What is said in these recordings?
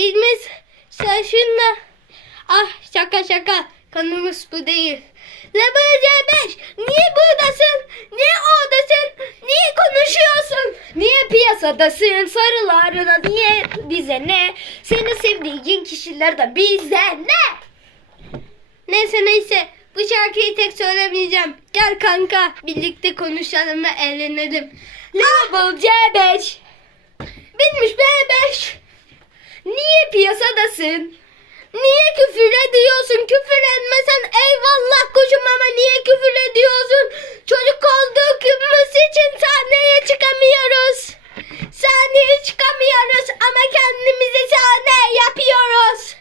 Bilmez. Sen şunla. Ah şaka şaka. Konumuz bu değil. Level C5 niye buradasın? Niye oradasın? Niye konuşuyorsun? Niye piyasadasın? Sarılarına niye bize ne? Seni sevdiğin kişilerden bize ne? Neyse neyse bu şarkıyı tek söylemeyeceğim. Gel kanka birlikte konuşalım ve eğlenelim. Level C5 Bilmiş B5 Niye piyasadasın? Niye küfür ediyorsun? Küfür etmesen eyvallah kuşum ama niye küfür ediyorsun? Çocuk olduğumuz için sahneye çıkamıyoruz. Sahneye çıkamıyoruz ama kendimizi sahne yapıyoruz.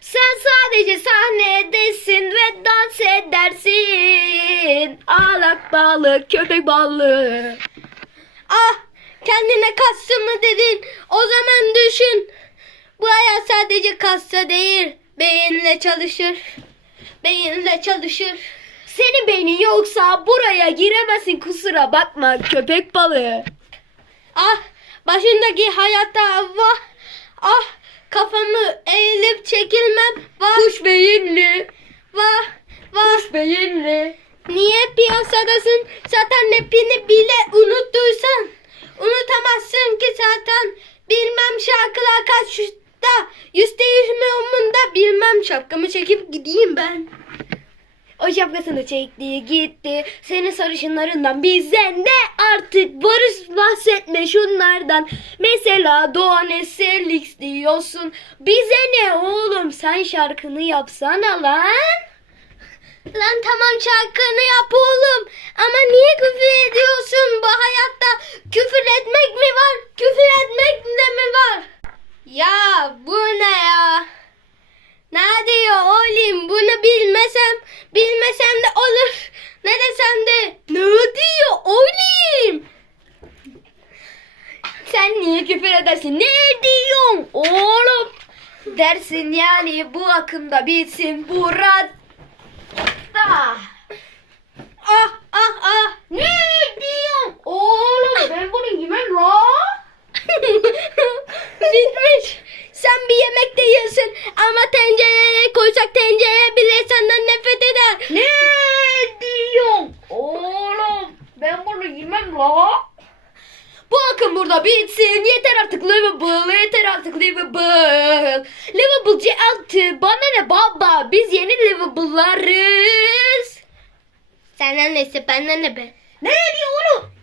Sen sadece sahnedesin ve dans edersin. Ağlak balık, köpek balığı. Ah kendine kastı mı dedin? O zaman düşün. Bu hayat sadece kassa değil. Beyinle çalışır. Beyinle çalışır. Senin beynin yoksa buraya giremezsin kusura bakma köpek balığı. Ah başındaki hayatta vah. Ah kafamı eğilip çekilmem. Vah. Kuş beyinli. Vah. Vah. Kuş beyinli. Niye piyasadasın? Zaten nepini bile unuttuysan. Yüz umunda bilmem şapkamı çekip gideyim ben. O şapkasını çekti gitti. Senin sarışınlarından bize ne artık barış bahsetme şunlardan. Mesela Doğan Eserlix diyorsun. Bize ne oğlum sen şarkını yapsana lan. Lan tamam şarkını yap oğlum. Ama niye küfür ediyorsun? Bu hayatta küfür etmek mi var? Küfür etmek de mi var? Ya bu ne ya? Ne diyor oğlum? Bunu bilmesem, de olur. Ne desem de ne diyor oğlum? Sen niye küfür edersin? Ne diyorsun oğlum? Dersin yani bu akımda bitsin burada. Ah ah ah. Ne diyorsun? Oğlum ben bunu yemem la. Bitmiş. Sen bir yemek de yiyorsun ama tencereye koysak tencere bile senden nefret eder. Ne diyorsun? Oğlum ben bunu yemem la. Bu akım burada bitsin. Yeter artık Liverpool. Yeter artık Liverpool. Liverpool C6. Bana ne baba? Biz yeni Liverpool'larız. Senden neyse benden ne be? Ne diyor oğlum?